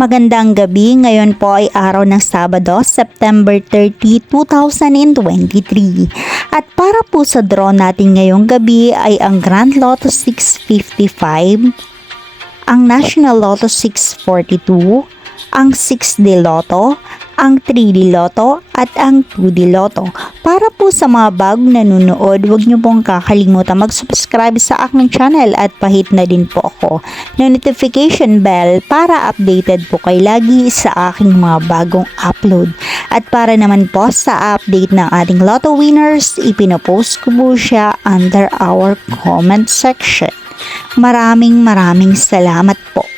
Magandang gabi, ngayon po ay araw ng Sabado, September 30, 2023. At para po sa draw natin ngayong gabi ay ang Grand Lotto 655, ang National Lotto 642, ang 6D Lotto, ang 3D Lotto at ang 2D Lotto. Para po sa mga bagong nanonood, huwag niyo pong kakalimutan mag-subscribe sa aking channel at pahit na din po ako ng notification bell para updated po kayo lagi sa aking mga bagong upload. At para naman po sa update ng ating Lotto winners, ipinopost ko po siya under our comment section. Maraming salamat po.